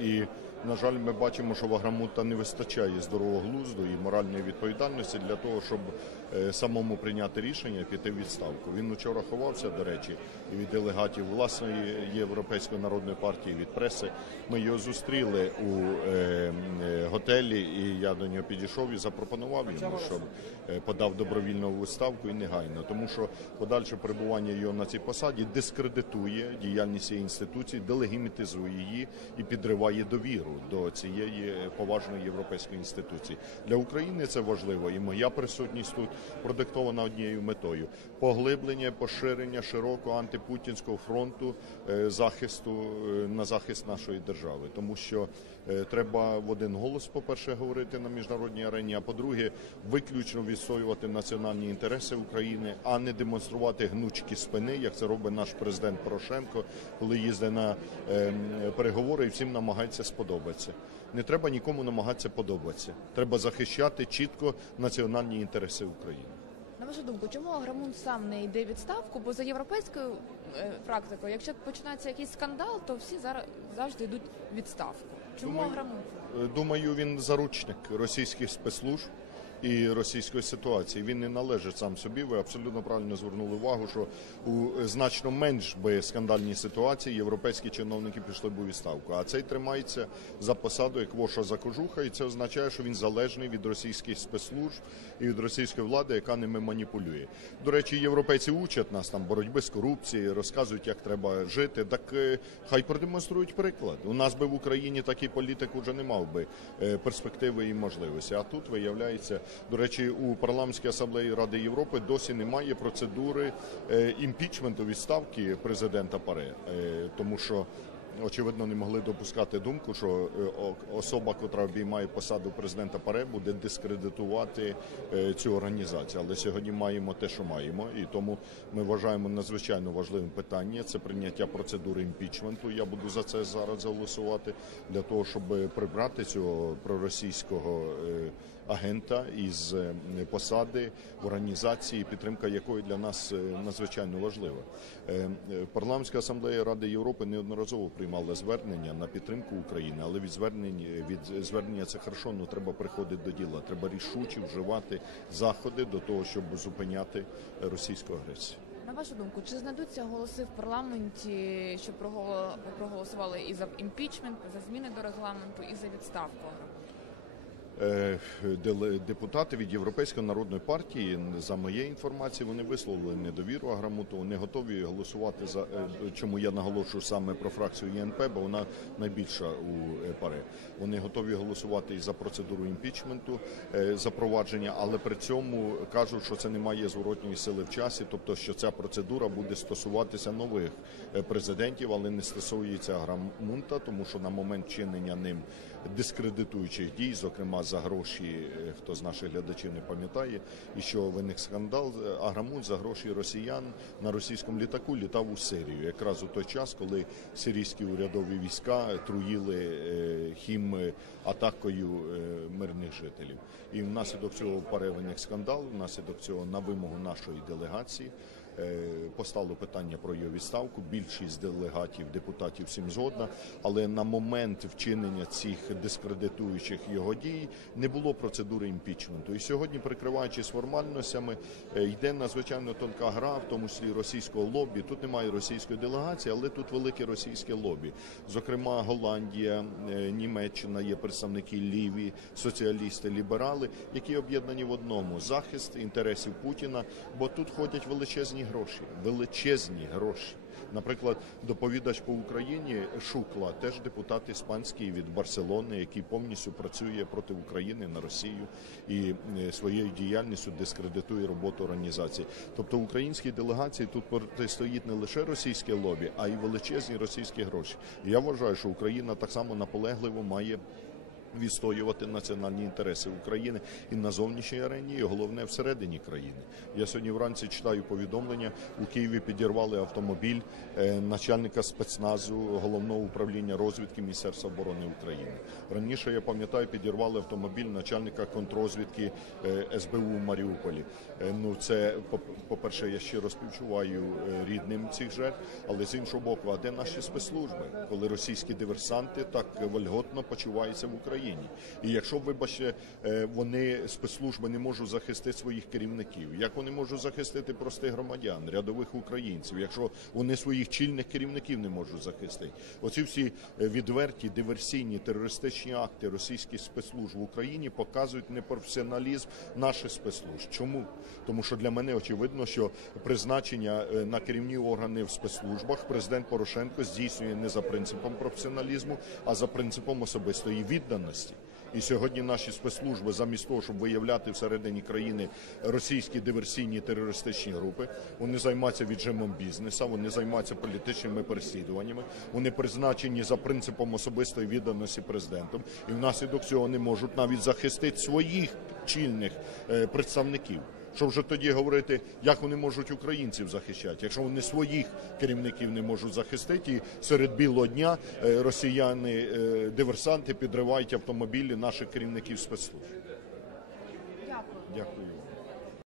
І, на жаль, ми бачимо, що в Аграмута не вистачає здорового глузду і моральної відповідальності для того, щоб е, самому прийняти рішення піти в відставку. Він вчора ховався, до речі, і від делегатів власної Європейської народної партії, від преси. Ми його зустріли у е, е, готелі, і я до нього підійшов і запропонував йому, щоб подав добровільну відставку і негайно, тому що подальше перебування його на цій посаді дискредитує діяльність цієї інституції, делегімітизує її і підриває довіру до цієї поважної європейської інституції. Для України це важливо, і моя присутність тут продиктована однією метою: поглиблення, поширення широкого антипутінського фронту е, захисту е, на захист нашої держави, тому що е, треба в один голос, по-перше, говорити на міжнародній арені. А по-друге, виключно відстоювати національні інтереси України, а не демонструвати гнучкі спини, як це робить наш президент Порошенко, коли їздить на е, переговори і всім намагається сподобатися. Не треба нікому намагатися подобатися. Треба захищати чітко національні інтереси України. На вашу думку, чому Аграмун сам не йде відставку? Бо за європейською е, практикою, якщо починається якийсь скандал, то всі зараз завжди йдуть відставку. Чому Аграмун? Е, Думаю, він заручник російських спецслужб і російської ситуації. Він не належить сам собі. Ви абсолютно правильно звернули увагу, що у значно менш би скандальній ситуації європейські чиновники пішли б у відставку. А цей тримається за посаду як воша за кожуха, і це означає, що він залежний від російських спецслужб і від російської влади, яка ними маніпулює. До речі, європейці учать нас там боротьби з корупцією, розказують, як треба жити. Так е, хай продемонструють приклад. У нас би в Україні такий політик уже не мав би е, перспективи і можливості. А тут виявляється, до речі, у парламентській асамблеї Ради Європи досі немає процедури е, імпічменту відставки президента Паре, е, тому що. Очевидно, не могли допускати думку, що е, особа, котра обіймає посаду президента ПАРЕ, буде дискредитувати цю організацію. Але сьогодні маємо те, що маємо, і тому ми вважаємо надзвичайно важливим питання це прийняття процедури імпічменту. Я буду за це зараз голосувати для того, щоб прибрати цього проросійського агента із е, посади в організації, підтримка якої для нас е, надзвичайно важлива. Е, Парламентська асамблея Ради Європи неодноразово приймала звернення на підтримку України, але від звернень від звернення це хорошо, але треба приходити до діла. Треба рішуче вживати заходи до того, щоб зупиняти російську агресію. На вашу думку, чи знайдуться голоси в парламенті, проголо- проголосували і за імпічмент, за зміни до регламенту, і за відставку? Е, Депутати від Європейської народної партії, за моєю інформацією, вони висловили недовіру Аграмуту. Вони готові голосувати за е, чому я наголошую саме про фракцію ЄНП, бо вона найбільша у е, ПАРЕ. Вони готові голосувати і за процедуру імпічменту запровадження, але при цьому кажуть, що це не має зворотньої сили в часі, тобто що ця процедура буде стосуватися нових президентів, але не стосується Аграмунта, тому що на момент чинення ним дискредитуючих дій, зокрема за гроші, е, хто з наших глядачів не пам'ятає, і що виник скандал. е, Аграмут за гроші росіян на російському літаку літав у Сирію, якраз у той час, коли сирійські урядові війська труїли е, хім атакою мирних жителів. І внаслідок цього паре виник скандал. Внаслідок цього на вимогу нашої делегації. Е, Постало питання про його відставку. Більшість делегатів, депутатів всім згодна, але на момент вчинення цих дискредитуючих його дій не було процедури імпічменту. І сьогодні, прикриваючись формальностями, е, йде надзвичайно тонка гра, в тому числі російського лобі. Тут немає російської делегації, але тут велике російське лобі. Зокрема, Голландія, е, Німеччина є представники ліві, соціалісти, ліберали, які об'єднані в одному захист інтересів Путіна, бо тут ходять величезні гроші, величезні гроші. Наприклад, доповідач по Україні Шукла, теж депутат іспанський від Барселони, який повністю працює проти України на Росію і е, своєю діяльністю дискредитує роботу організації. Тобто українській делегації тут протистоїть не лише російське лобі, а й величезні російські гроші. Я вважаю, що Україна так само наполегливо має відстоювати національні інтереси України і на зовнішній арені, і головне всередині країни. Я сьогодні вранці читаю повідомлення. У Києві підірвали автомобіль е, начальника спецназу головного управління розвідки Міністерства оборони України. Раніше я пам'ятаю, підірвали автомобіль начальника контррозвідки е, СБУ у Маріуполі. Е, Ну це по- по-перше, я щиро співчуваю е, рідним цих жертв, але з іншого боку, а де наші спецслужби, коли російські диверсанти так вольготно почуваються в Україні? І якщо, вибачте, е, вони спецслужби не можуть захистити своїх керівників, як вони можуть захистити простих громадян, рядових українців, якщо вони своїх чільних керівників не можуть захистити? Оці всі е, відверті диверсійні терористичні акти російських спецслужб в Україні показують непрофесіоналізм наших спецслужб. Чому? Тому що для мене очевидно, що призначення е, на керівні органи в спецслужбах президент Порошенко здійснює не за принципом професіоналізму, а за принципом особистої відданості. І сьогодні наші спецслужби, замість того, щоб виявляти всередині країни російські диверсійні терористичні групи, вони займаються віджимом бізнесу, вони займаються політичними переслідуваннями, вони призначені за принципом особистої відданості президентом, і внаслідок цього не можуть навіть захистити своїх чільних е, представників. Що вже тоді говорити, як вони можуть українців захищати, якщо вони своїх керівників не можуть захистити, і серед білого дня е, росіяни, е, диверсанти підривають автомобілі наших керівників спецслужб. Дякую. Дякую.